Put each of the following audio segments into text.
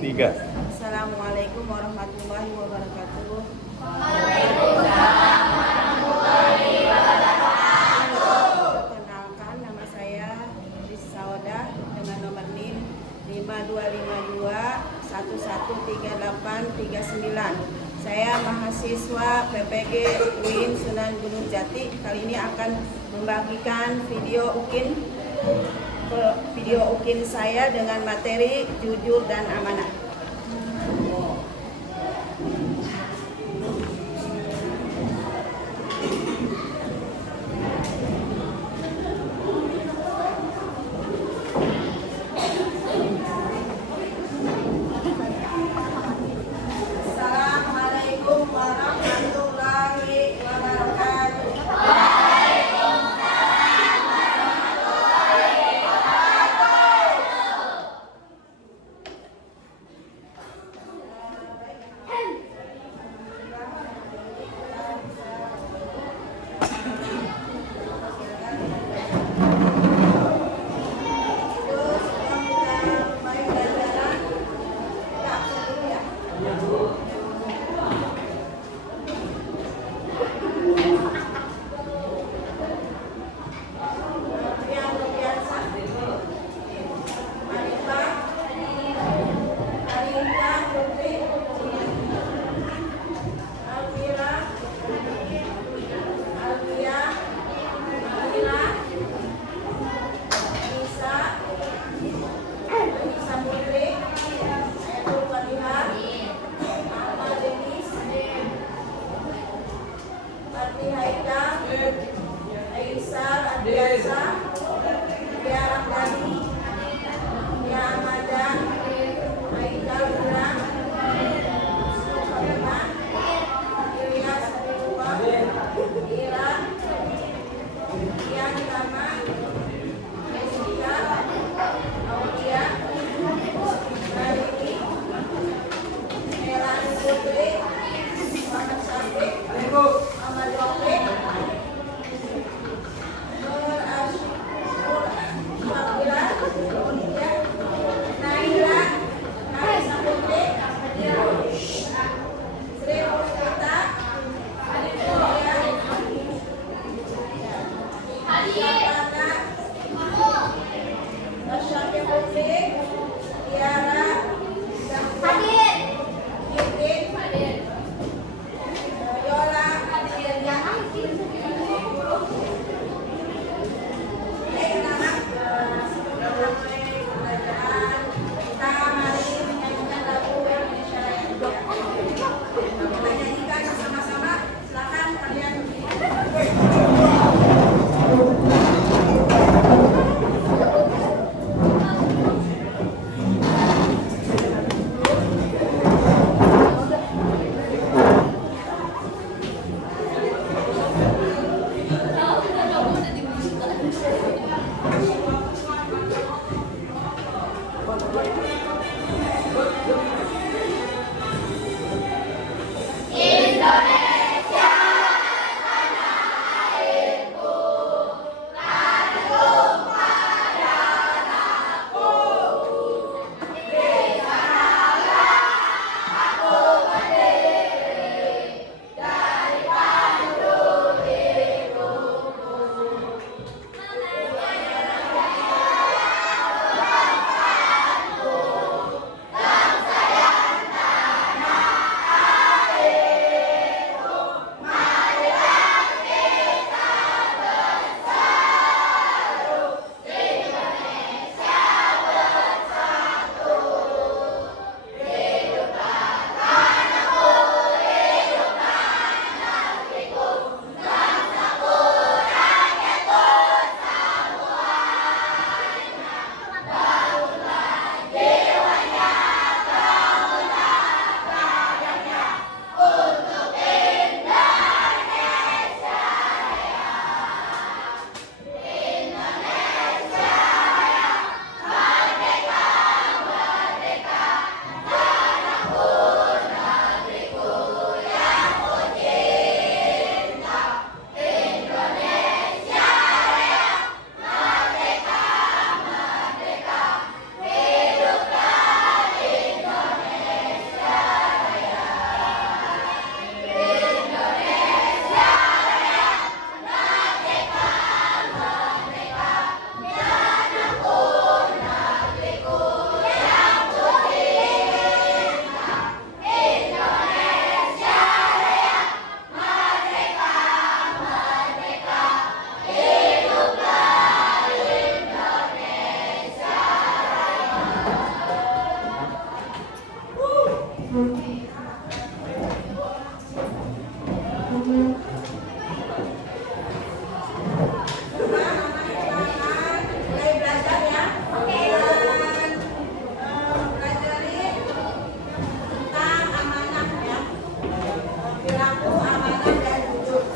Tiga. Assalamualaikum warahmatullahi wabarakatuh. Perkenalkan, nama saya Lis Saudah dengan nomor NIM 5252113839. Saya mahasiswa PPG UIN Sunan Gunung Jati. Kali ini akan membagikan video UKIN saya dengan materi jujur dan amanah. Assalamualaikum warahmatullahi wabarakatuh. Mulai belajar ya. Dan pelajari tentang amanah ya. Perilaku amanah dan jujur.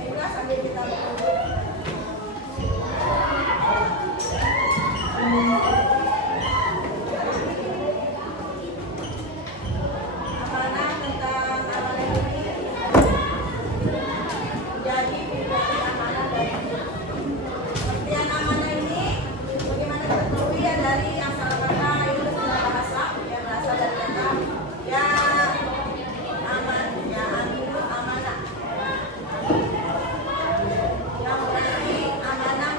Baiklah, sambil kita menunggu. Amanah tentang amanah ini menjadi pribadi amanah dan jujur. Pengertian amanah ini bagaimana terketahui ya dari asal kata itu secara bahasa yang berasal dari kata ya aman ya aminu amanah yang berarti amanah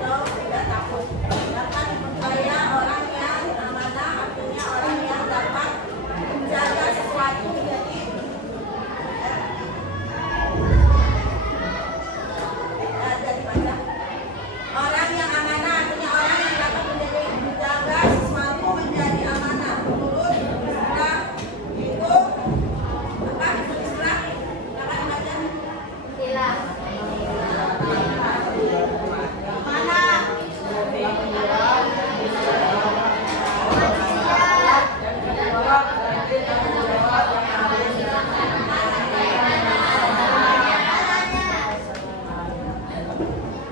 atau tidak takut. Dapat dipercaya orang yang amanah artinya orang yang dapat menjaga sesuatu menjadi jadi baca. Orang yang amanah artinya orang yang dapat menjaga sesuatu menjadi amanah. Menurut istilah itu apa? Istilah apa dibaca? Istilah.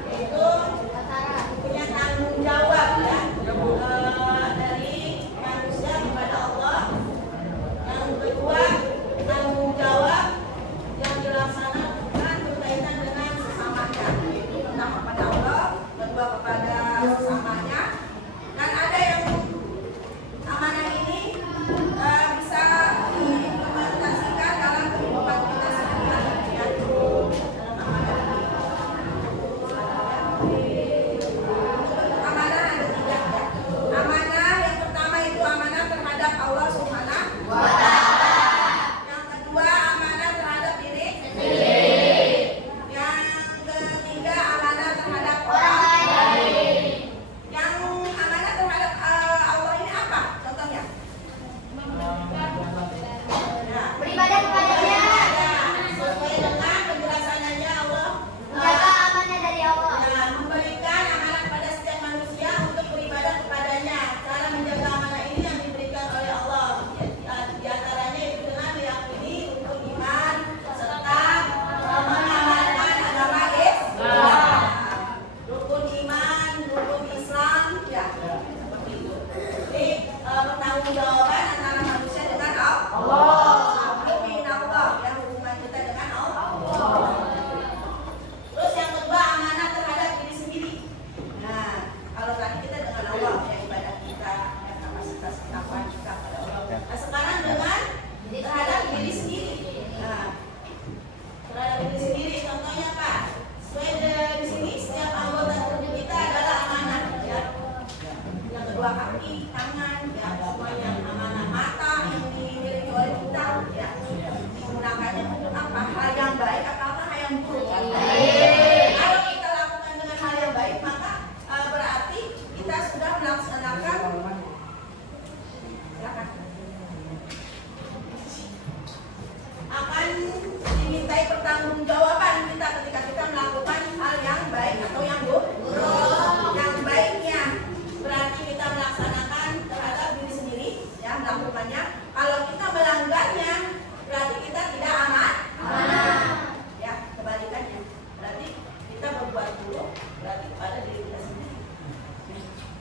Itu punya tanggung jawab ya dari manusia kepada Allah. Yang kedua, tanggung jawab yang dilaksanakan berkaitan dengan sesamanya, yaitu pertama kepada Allah, kedua kepada sesamanya. Dan ada yang amanah ini bisa diimplementasikan dalam kehidupan kita sehari-hari ya. Dalam amanah ini. Amanah ada tiga ya. Amanah yang pertama itu amanah terhadap Allah Subhanahu wa Ta'ala. Yang kedua amanah terhadap diri sendiri. Yang ketiga amanah terhadap orang lain. Yang amanah terhadap Allah ini apa? Contohnya? Ya. Beribadah kepadanya. Sesuai dengan penjelasannya Allah. Menjaga amanah dari Allah. Nah, memberikan amanah kepada setiap manusia untuk beribadah kepadanya. Cara menjaga amanah ini yang diberikan oleh Allah. Di antaranya itu dengan meyakini rukun iman serta mengamalkan agama Islam. Rukun iman, rukun Islam, ya seperti itu. Jadi pertanggungjawaban antara manusia dengan Allah. Amin Allah yang hubungan kita dengan Allah. Terus yang kedua amanah terhadap diri sendiri. Nah, kalau tadi kita dengan Allah ya ibadah kita, ya, kapasitas ketakwaan kita pada Allah. Nah, sekarang dengan terhadap diri sendiri. Nah, terhadap diri sendiri contohnya apa? Sesuai di sini setiap anggota tubuh kita adalah amanah ya. Yang kedua kaki, tangan, ya semuanya amanah. Mata yang dimiliki oleh kita ya. Menggunakannya untuk apa? Hal yang baik apakah hal yang buruk? Kalau kita lakukan dengan hal yang baik maka berarti kita sudah melaksanakan silakan. Akan dimintai pertanggungjawaban kita ketika kita melakukan hal yang baik atau yang buruk. Yang baiknya berarti kita melaksanakan terhadap diri sendiri ya, melakukannya. Kalau kita melanggarnya berarti kita tidak aman. Ya, kebalikannya. Berarti kita berbuat buruk berarti kepada diri kita sendiri.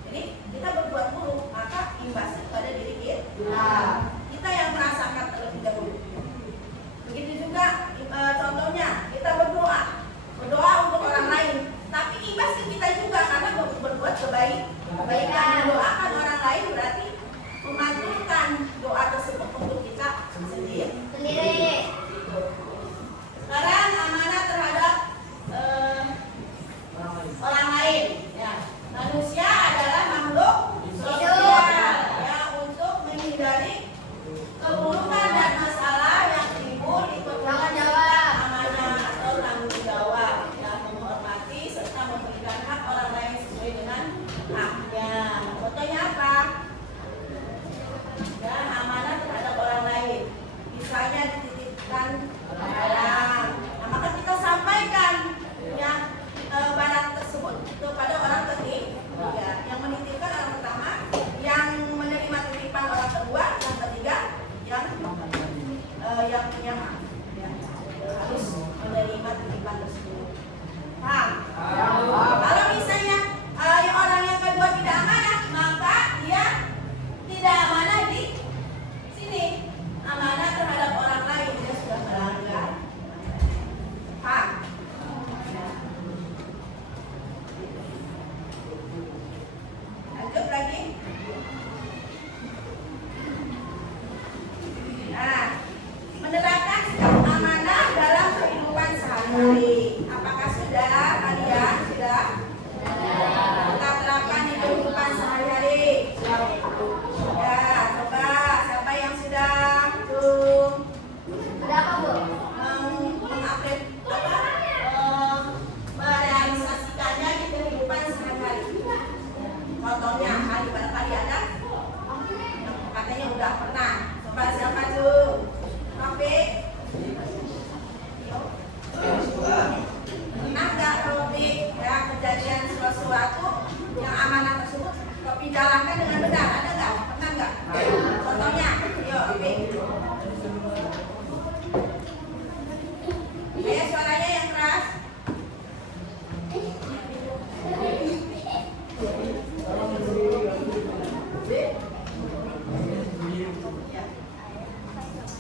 Jadi kita berbuat buruk maka imbasnya kepada diri kita. Kita yang merasakan terlebih dahulu. Begitu juga contohnya kita dan barang. Nah, maka kita sampaikan ya barang tersebut kepada orang ketiga, yang menitipkan orang pertama, yang menerima titipan orang kedua, yang ketiga yang harus menerima titipan tersebut. Paham? Kalau misalnya orang yang kedua tidak amanah, maka dia tidak amanah di sini. Amanah terhadap orang lain, dia sudah melanggar. Paham? Lanjut lagi. Nah, menerapkan sikap amanah dalam kehidupan sehari-hari. Apakah sudah kalian sudah kita terapkan di kehidupan sehari-hari? Ya, coba siapa yang sudah Ada apa, Bu? merealisasikannya di kehidupan sehari-hari. Contohnya, barangkali ada yang katanya udah pernah. Coba siapa tuh? Rafiq? Pernah nggak Rafiq ya kejadian sesuatu yang amanah tersebut tapi jalankan dengan benar? Ada nggak? Pernah nggak? Contohnya, yuk Rafiq. Ayo suaranya yang keras.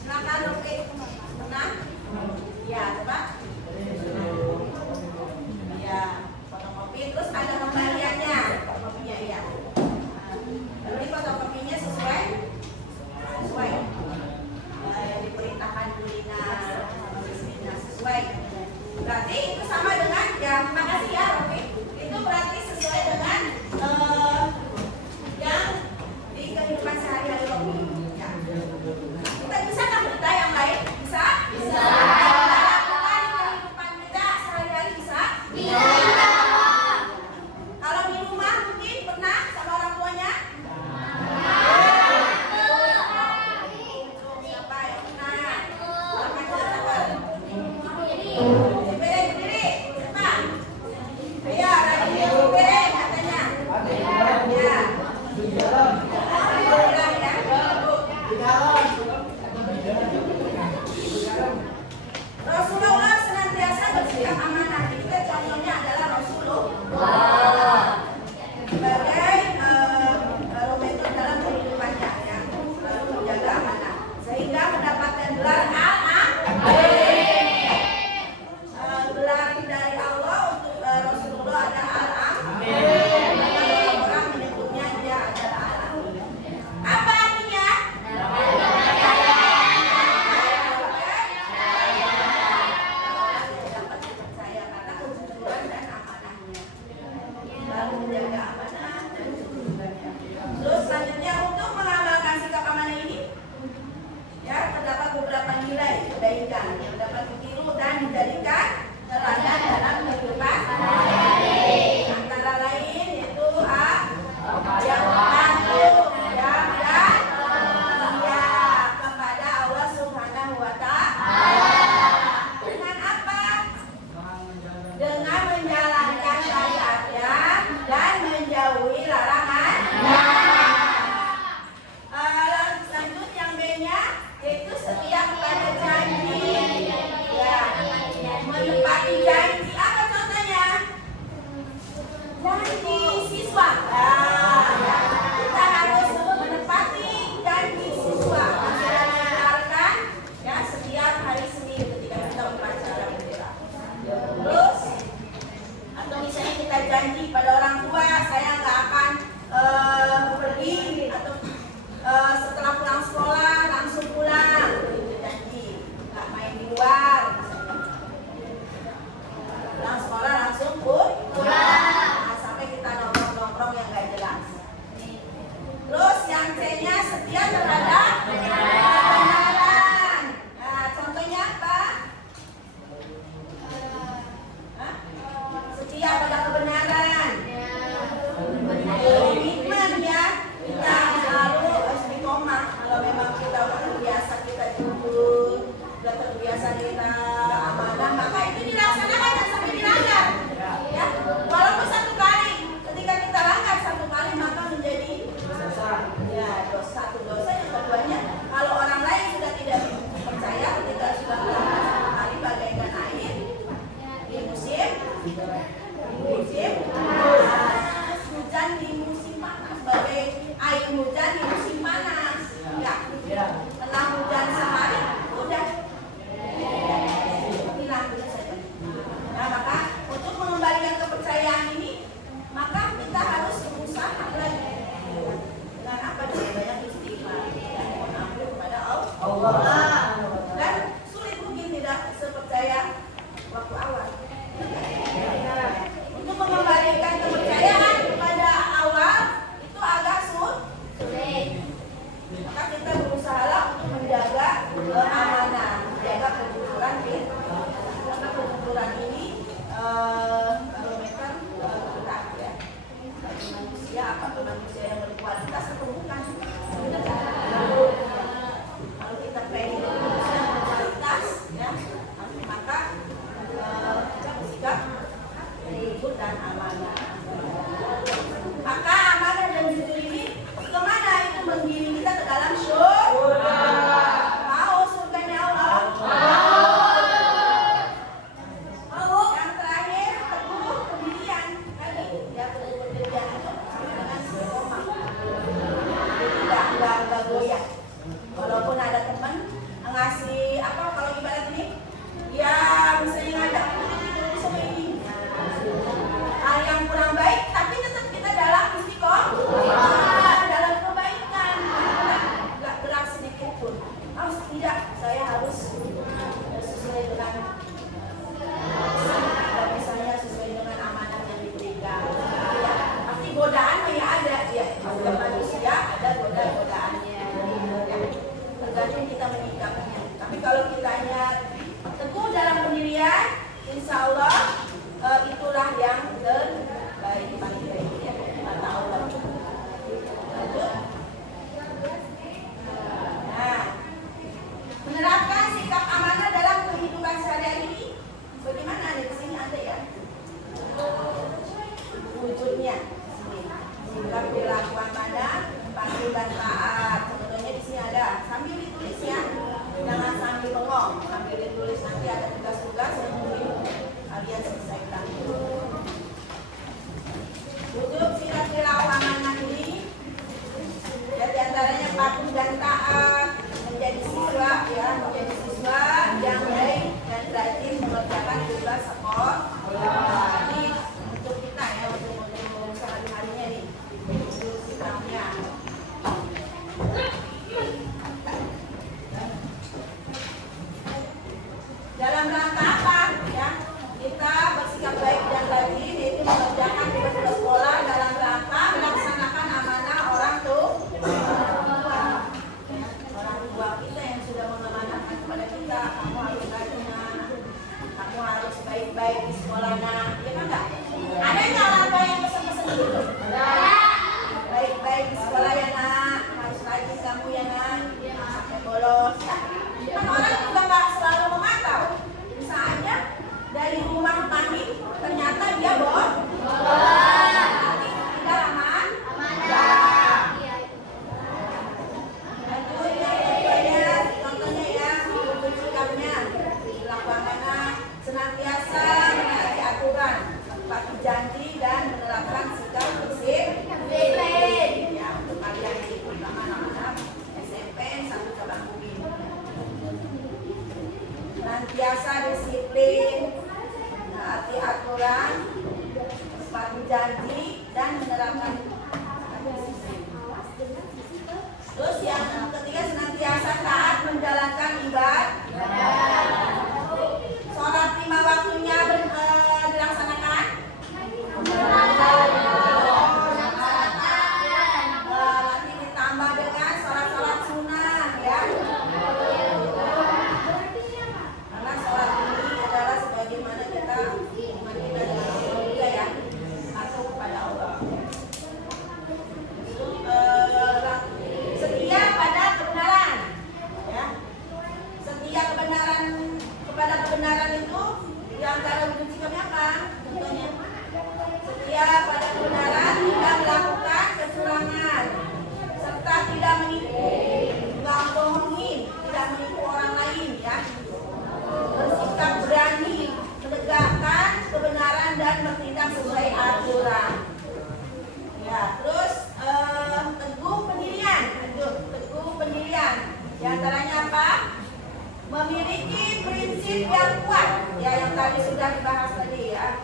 Silakan Rafiq. Pernah? Ya, coba. Ya, fotokopi terus ada kembaliannya. Fotokopinya iya. Ini fotokopinya sesuai yang diperintahkan Bulina sama Bismina sesuai. Berarti itu sama dengan ya, terima kasih ya Rafiq. Itu berarti sesuai dengan yang di kehidupan sehari-hari Rafiq. Ya. Kita bisa kan kita yang lain? Bisa? Bisa. Lakukan di kehidupan kita sehari-hari bisa? Bisa. Kalau di rumah mungkin pernah sama orang tuanya? Siapa yang pernah? Berdiri. Siapa? Ayo, rajin berdiri katanya. Ya. Bilang ya. Rasulullah senantiasa bersikap amanah. Itu contohnya adalah Rasulullah sebagai rometer dalam kehidupannya ya, menjaga amanah sehingga mendapatkan gelar Al-Amin. Gelar dari Allah untuk Rasulullah ada Al-Amin. Orang menyebutnya dia adalah Al-Amin. Apa artinya? Dapat dipercaya karena kejujuran dan amanahnya. Lalu menjaga amanah dan kejujurannya. Terus selanjutnya untuk mengamalkan sikap amanah ini, ya terdapat beberapa nilai kebaikan yang dapat ditiru dan dijadikan teladan dalam kehidupan sehari-hari. Antara lain yaitu yang patuh, yang setia kepada Allah Subhanahu wa Ta'ala. Dengan apa? Dengan menjalankan syariatnya dan menjauhi larangannya. Lanjut yang B-nya yaitu setia kepada janji. apa kalau ibarat ini? Ya misalnya ngajak itu sama ini. Hal yang kurang baik, tapi tetap kita dalam istiqomah, dalam kebaikan, nggak gerak sedikit pun. Harus tidak, saya harus sesuai dengan misalnya sesuai dengan amanah yang diberikan. Ya, pasti godaan ya ada ya. Ada manusia, ada godaannya. Ya, tergantung kita menyikapinya. Tapi kalau kitanya teguh dalam pendirian, insya Allah itulah yang terbaik, paling baik ya. Kata Allah. Lanjut. Nah, menerapkan sikap amanah dalam kehidupan sehari-hari ini bagaimana? Di sini ada ya wujudnya. Sikap perilaku amanah, patuh dan taat. Contohnya di sini ada. Sambil ditulis ya, jangan sambil bengong. Sambil ditulis, nanti ada tugas-tugas yang mungkin kalian selesaikan. Wujud sikap perilaku amanah ini ya diantaranya patuh dan taat, menjadi siswa ya, menjadi siswa yang baik dan rajin mengerjakan tugas sekolah. Ini untuk kita ya, untuk sehari-harinya nih, untuk sikapnya. Dalam rangka apa ya? Kita bersikap baik dan rajin, yaitu mengerjakan tugas sekolah dalam rangka melaksanakan amanah orang tua. Orang tua kita yang sudah mengamanahkan kepada kita, kamu harus rajin, kamu harus baik-baik di sekolah, ya kan enggak? Ada nggak orang tua yang pesan-pesan gitu? Baik-baik di sekolah ya nak, harus rajin kamu ya nak, sampai bolos ya. Kan orang juga nggak selalu memantau. Bisa aja dari rumah pagi ternyata dia bolos. Nanti tidak aman. Lanjut ya, contohnya ya, wujud sikapnya perilaku amanah, senantiasa menaati aturan, patuh janji dan menerapkan sikap disiplin. Ya, untuk kalian yang ikut anak-anak SMP 1 cabang Ubi. Senantiasa disiplin, menaati aturan, patuh janji dan menerapkan sikap disiplin. Terus yang ketiga, senantiasa taat menjalankan ibadah. Sholat 5 waktunya dilaksanakan. Nanti ditambah dengan sholat-sholat sunnah ya. Karena sholat ini adalah sebagaimana kita iman dengan Allah juga ya, atau kepada Allah. Setia pada kebenaran ya. Setia kepada kebenaran itu di antara wujud sikapnya apa? Contohnya setia pada kebenaran, tidak melakukan kecurangan, serta tidak menipu, tidak bohongi, tidak menipu orang lain ya. Bersikap berani menegakkan kebenaran dan bertindak sesuai aturan. Ya, terus teguh pendirian. Teguh pendirian. Di antaranya apa? Memiliki prinsip yang kuat. Ya, yang tadi sudah dibahas tadi ya.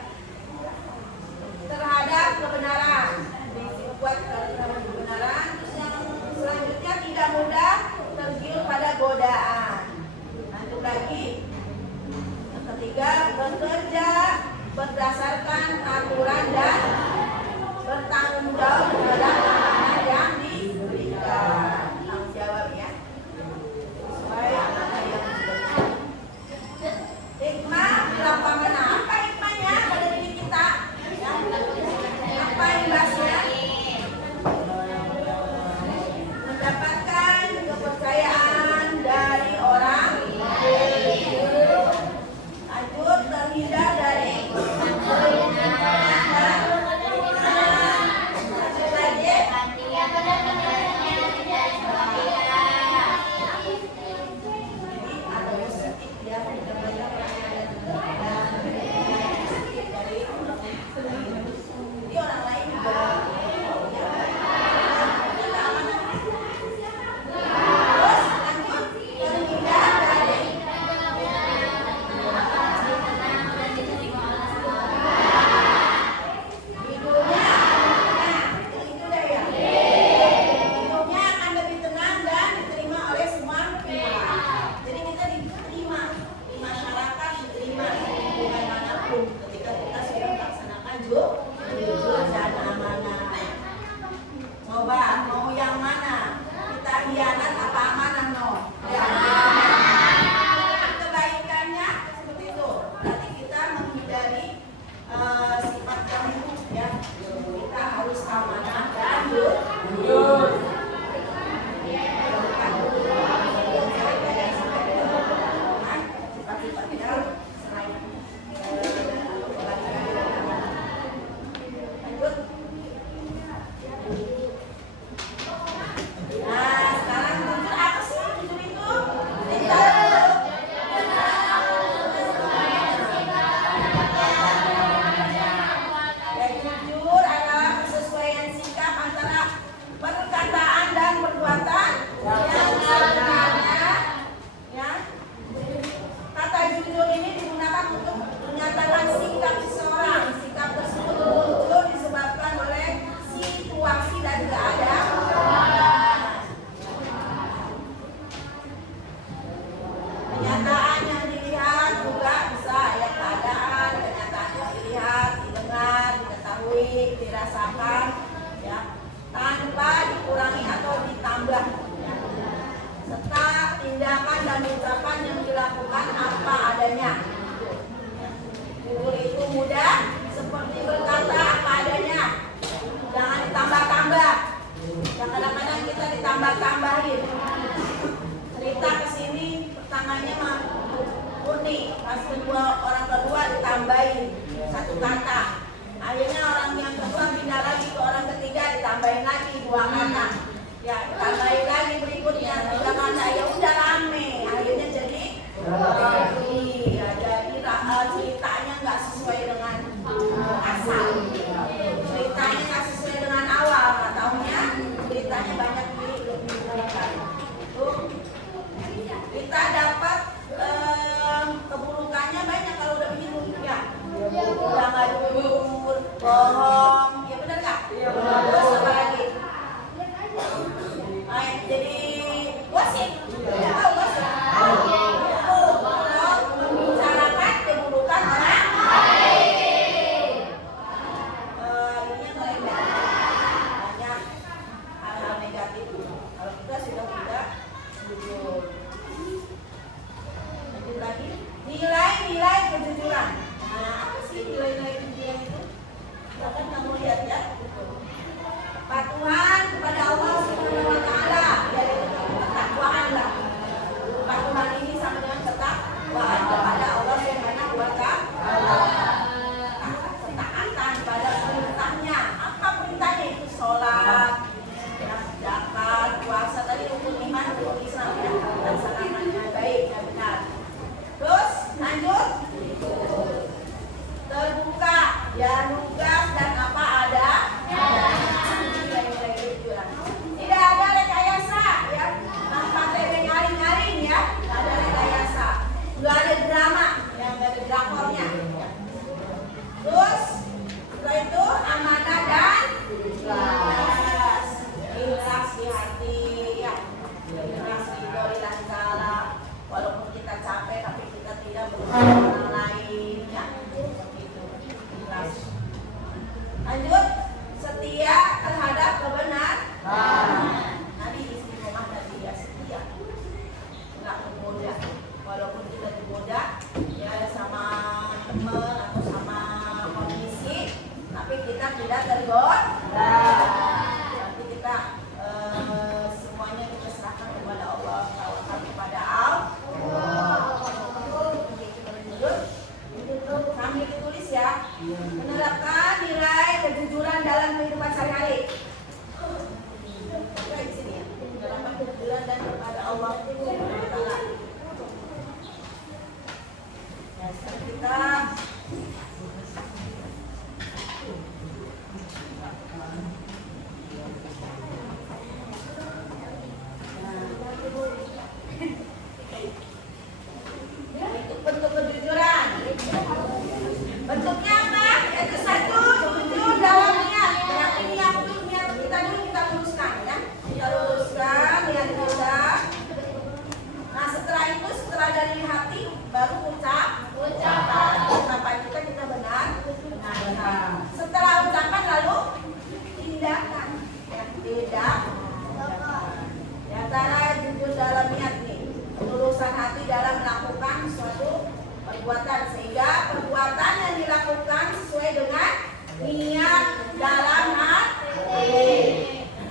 Terhadap kebenaran. Prinsip kuat terhadap kebenaran. Terus yang selanjutnya tidak mudah tergiur pada godaan. Lanjut lagi. Yang ketiga, bekerja berdasarkan aturan dan bertanggung jawab terhadap amanah yang diberikan. Tanggung jawab ya. Sesuai amanah yang diberikan. Hikmah di lapangan, apa hikmahnya pada diri kita? Ya. Apa imbasnya? Mendapatkan kepercayaan dari orang lain. Lanjut, terhindar dari dan dan ucapan yang dilakukan apa adanya. Jujur itu mudah seperti berkata apa adanya. Jangan ditambah-tambah. Kadang-kadang kita ditambah-tambahin. Cerita kesini pertamanya mah murni, pas orang kedua ditambahin satu kata. Akhirnya orang yang kedua pindah lagi ke orang ketiga ditambahin lagi 2 kata. Ya, tambahin lagi berikutnya 3 kata. Ya udah rame. Akhirnya jadi ceritanya nggak sesuai dengan asal. Ceritanya nggak sesuai dengan awal. Nggak taunya ceritanya banyak dilebih-lebihkan. Tuh, kita dapat keburukannya banyak kalau udah begitu ya. Udah nggak jujur, bohong, ya benar nggak? Terus apa lagi? Jadi gosip. Tahu gosip? Membicarakan keburukan orang lain. Ini yang banyak hal-hal negatif. Kalau kita sudah tidak jujur. Lanjut lagi. Nilai-nilai kejujuran. Nah, apa sih nilai-nilai kejujuran itu? Silahkan kamu lihat ya. Patuhan kepada Allah Subhanahu wa taala, yaitu ketakwaan lah. Patuhan ini sama dengan ketakwaan kepada Allah Subhanahu wa taala. Ketaatan pada perintahnya. Apa perintahnya itu? Sholat, zakat, puasa, tadi rukun iman, rukun Islam ya. Laksanakan dengan baik dan benar. Terus lanjut. Terbuka, ya lugas dan apa ada. Tidak ada rekayasa ya, tanpa ngaring-ngaring ya, tidak ada rekayasa, nggak ada drama, ya nggak ada drakornya. Terus setelah itu amanah dan ikhlas, ikhlas di hati ya, ikhlas lillahi ta'ala. Walaupun kita capek tapi kita tidak berusaha orang lain ya, begitu ikhlas. Lanjut, setia terhadap kebenaran. Nanti istiqomah dan dia setia, nggak tergoda. Walaupun kita tergoda ya sama teman atau sama kondisi, tapi kita tidak tergoda. Nanti kita semuanya kita serahkan kepada Allah, tawakal kepada Allah. Sambil ditulis ya. Menerapkan nilai kejujuran dalam kehidupan sehari-hari. Di sini ya. Menerapkan kejujuran dan kepada Allah Subhanahu wa taala. Ya, sekarang kita bentuk kejujuran. Bentuknya apa? Yaitu 1, jujur dalam niat. Yang ini niat kita dulu kita luruskan ya. Kita luruskan niat kita. Nah setelah itu, setelah dari hati baru ucapan kita benar. Setelah ucapan lalu tindakan. Ya, tindakan. Di antara jujur dalam niat nih, ketulusan hati dalam melakukan suatu perbuatan, sehingga perbuatan yang dilakukan sesuai dengan niat dalam hati.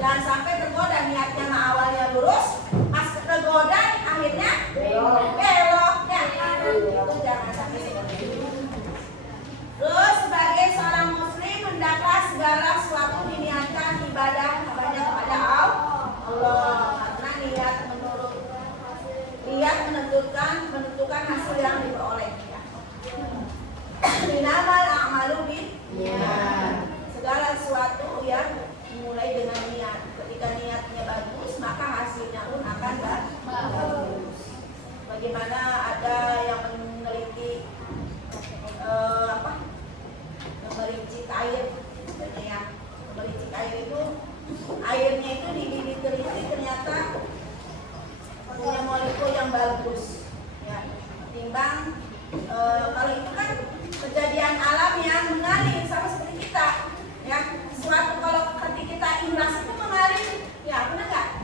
Jangan sampai tergoda, niatnya awalnya lurus, pas tergoda akhirnya belok ya. Itu jangan sampai seperti itu. Terus sebagai seorang muslim hendaklah segala sesuatu diniatkan ibadah hanya kepada Allah, karena niat menentukan hasil yang diperoleh. Inamal a'malu binniyat. Segala sesuatu yang dimulai dengan niat. Ketika niatnya bagus, maka hasilnya pun akan bagus. Bagaimana ada yang meneliti memericik air, sebenarnya memericik air itu airnya itu diteliti ternyata punya molekul yang bagus ya, timbang kalau itu kan kejadian alam yang mengalir sama seperti kita ya. Suatu kalau hati kita ikhlas itu mengalir ya, benar nggak?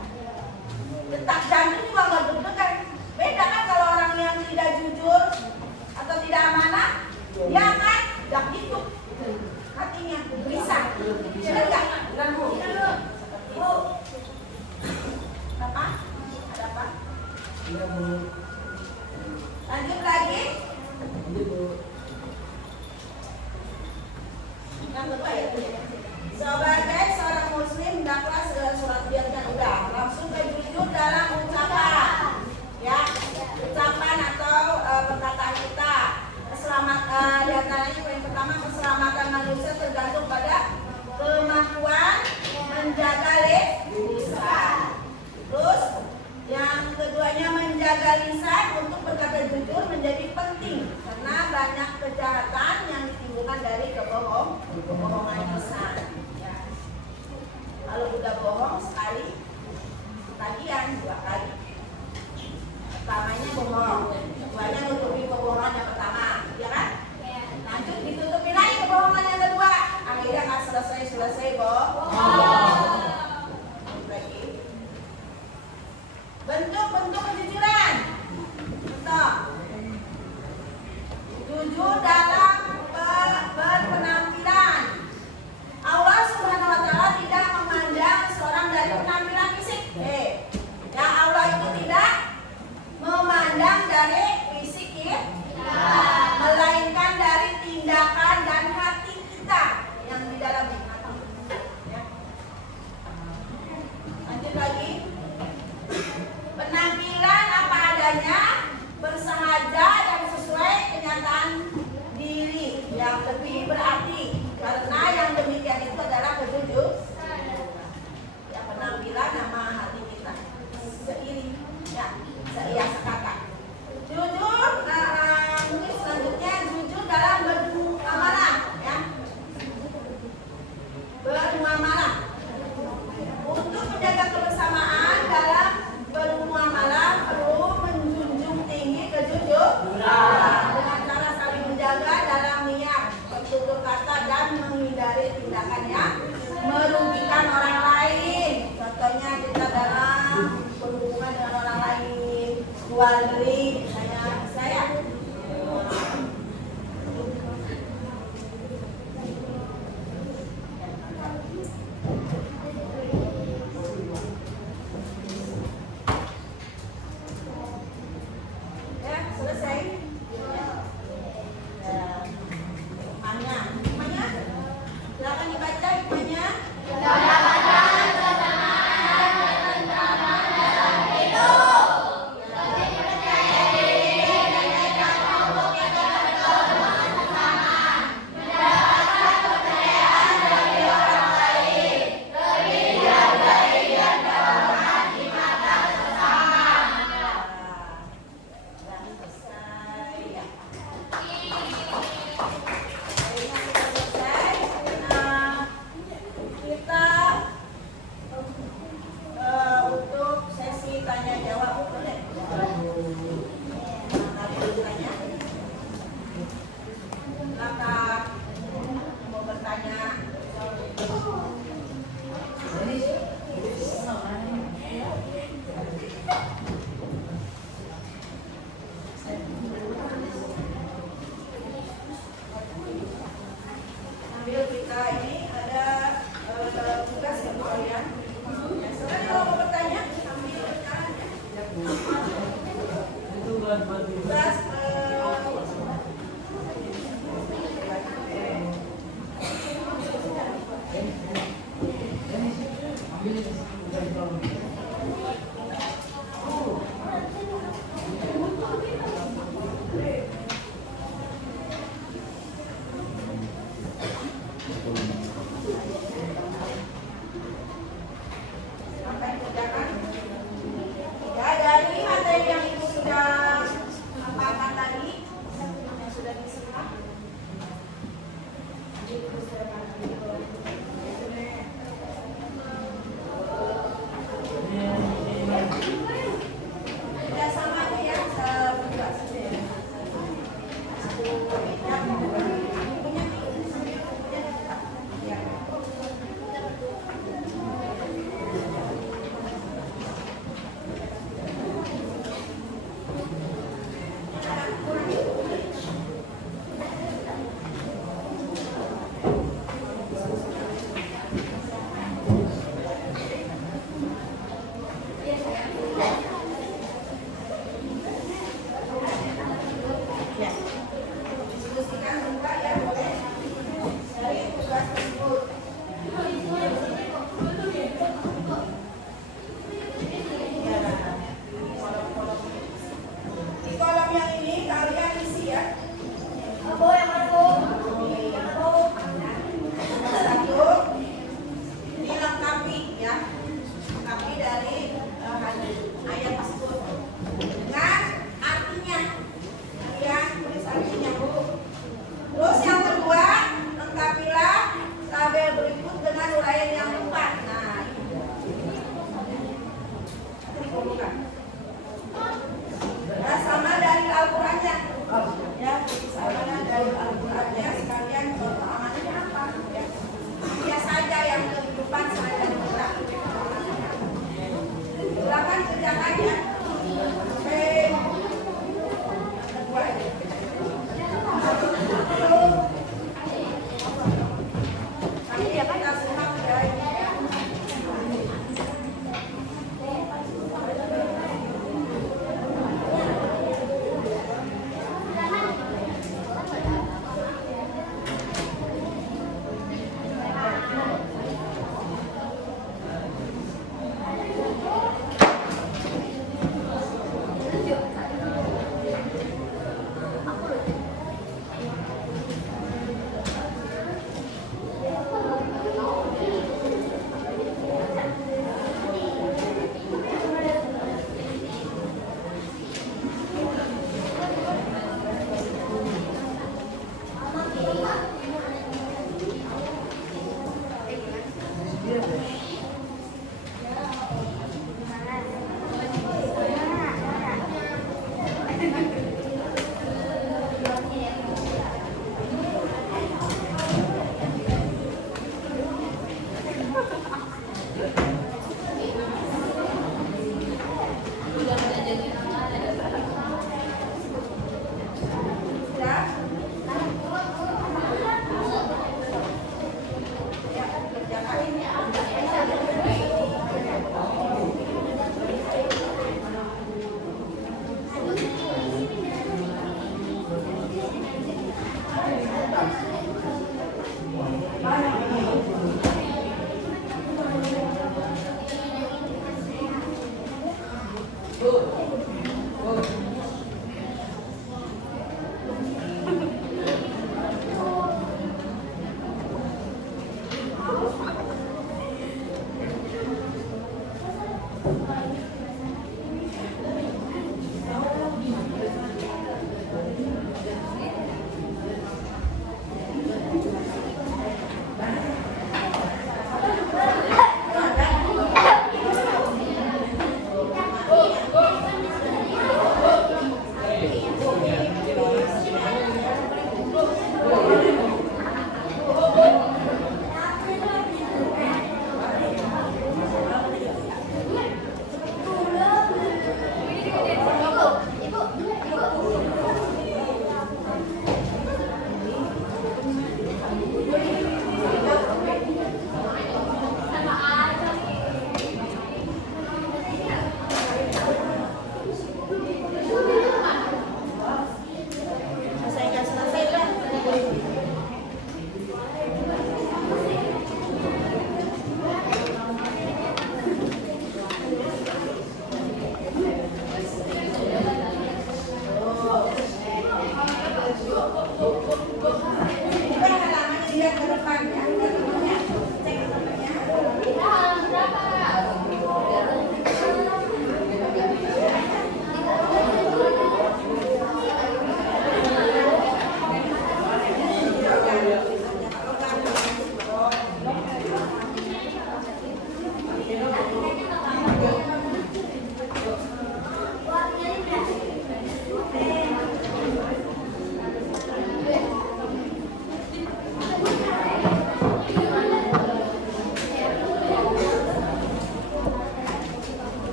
Detak jantung juga nggak deg-degan, beda kan Yang kedua ya. Sebagai seorang muslim hendaklah segala surat biarkan udah langsung ke jujur dalam ucapan, ya, ucapan atau perkataan kita. Keselamatan di antaranya yang pertama, keselamatan manusia tergantung pada kemampuan menjaga lisan. Terus yang keduanya, menjaga lisan untuk berkata jujur menjadi penting karena banyak kejahatan yang ditimbulkan dari kebohongan lisan. Ya. Kalau udah bohong sekali, tagihan 2 kali. Pertamanya bohong, keduanya nutupi kebohongan yang pertama, ya kan? Lanjut ditutupin lagi kebohongan yang kedua, akhirnya nggak selesai bohong. Lagi. Bentuk-bentuk kejujuran. Contoh, jujur dalam berpenampilan. Allah Subhanahu wa Ta'ala tidak memandang seorang dari penampilan fisik. Ya, Allah itu tidak memandang dari fisik ya, melainkan dari tindakan dan hati kita yang di dalam hati. Ya. Lanjut lagi. Penampilan apa adanya, bersahaja dan sesuai kenyataan diri yang lebih berarti karena yang demikian itu adalah kejujuran. Ya, penampilan sama hati kita seiring, ya, seias kakak. Jujur, mungkin selanjutnya jujur dalam bermuamalah, ya, bermuamalah. Untuk menjaga kebersamaan dalam bermuamalah perlu menjunjung tinggi kejujuran dengan cara saling menjaga dalam niat, bertutur kata dan menghindari tindakan yang merugikan orang lain. Contohnya kita dalam berhubungan dengan orang lain, jual beli, misalnya saya.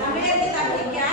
Sambil ini tablik ya.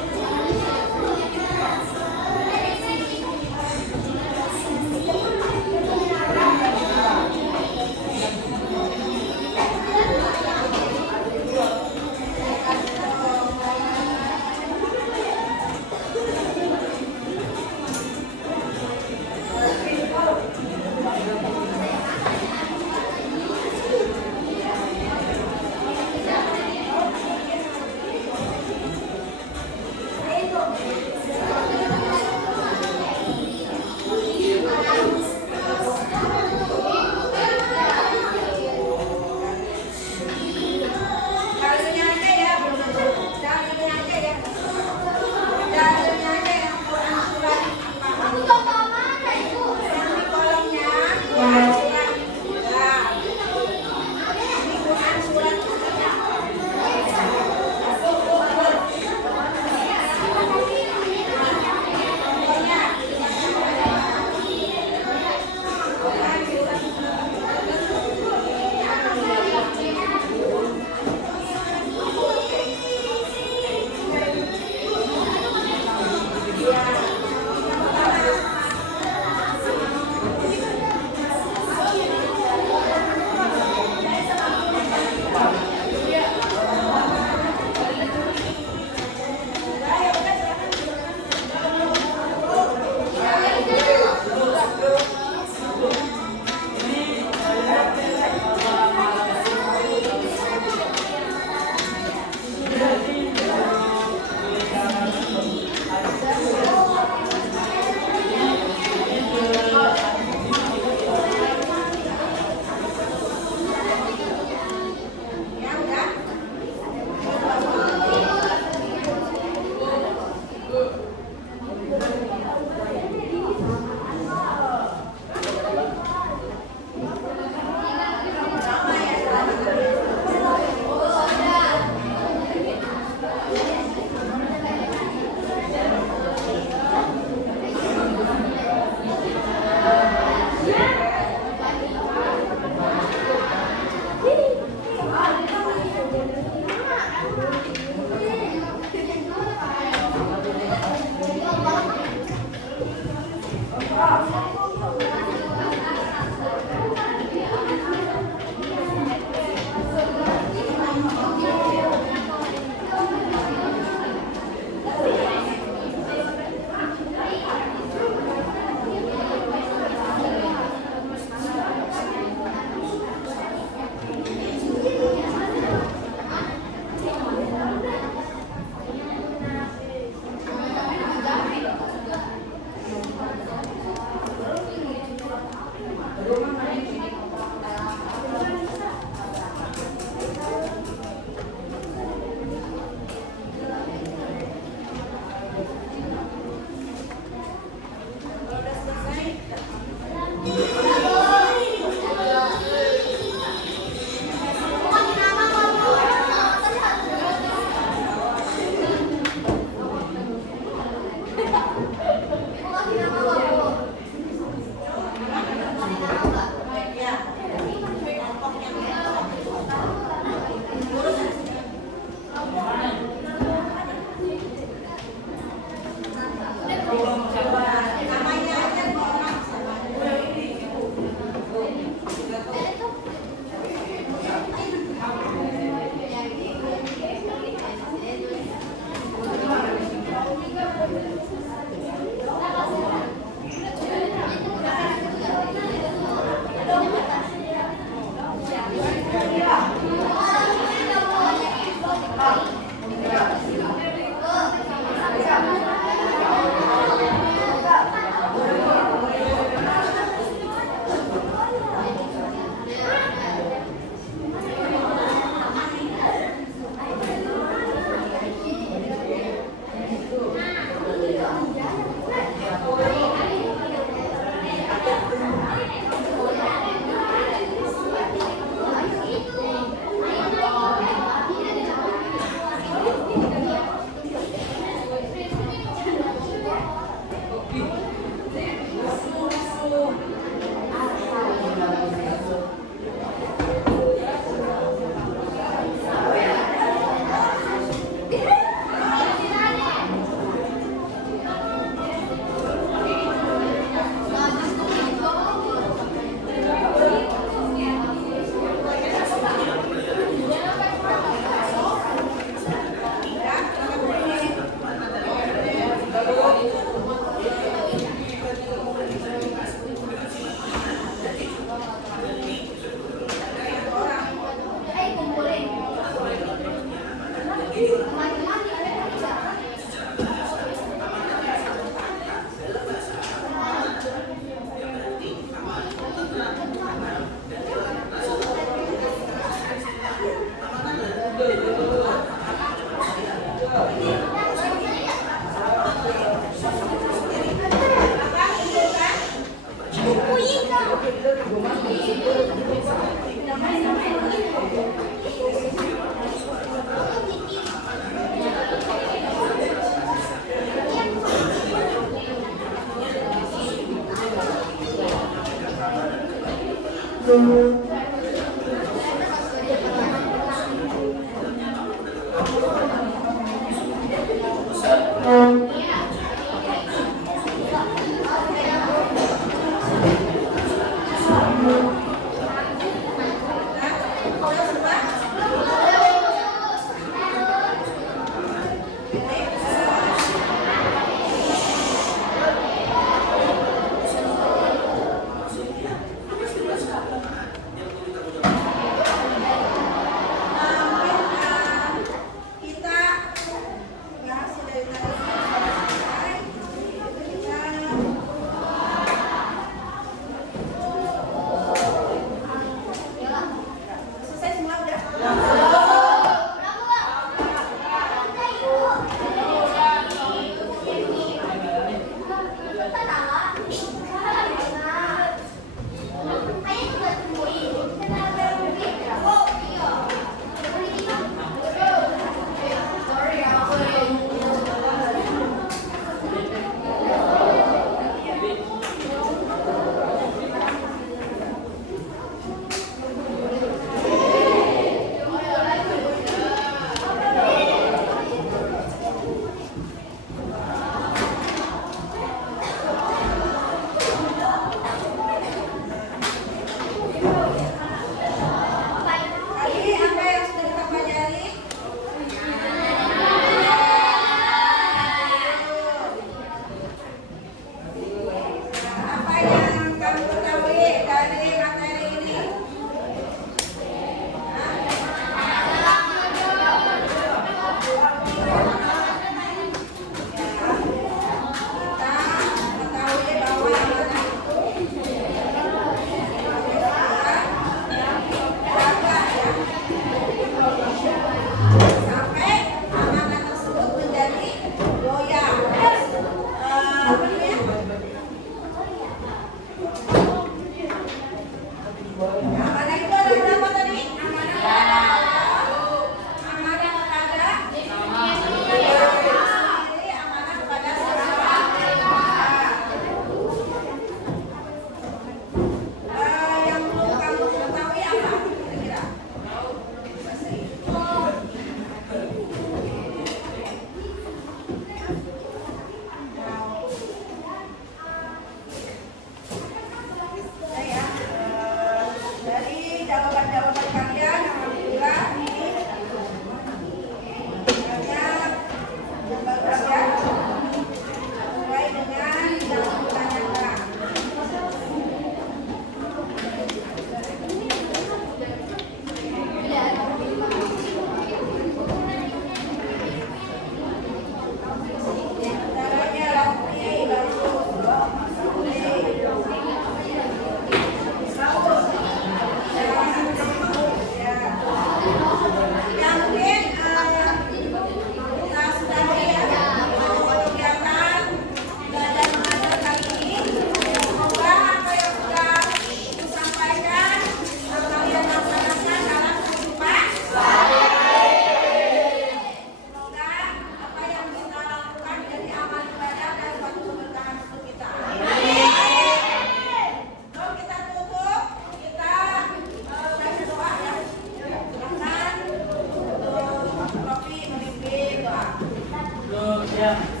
Yeah.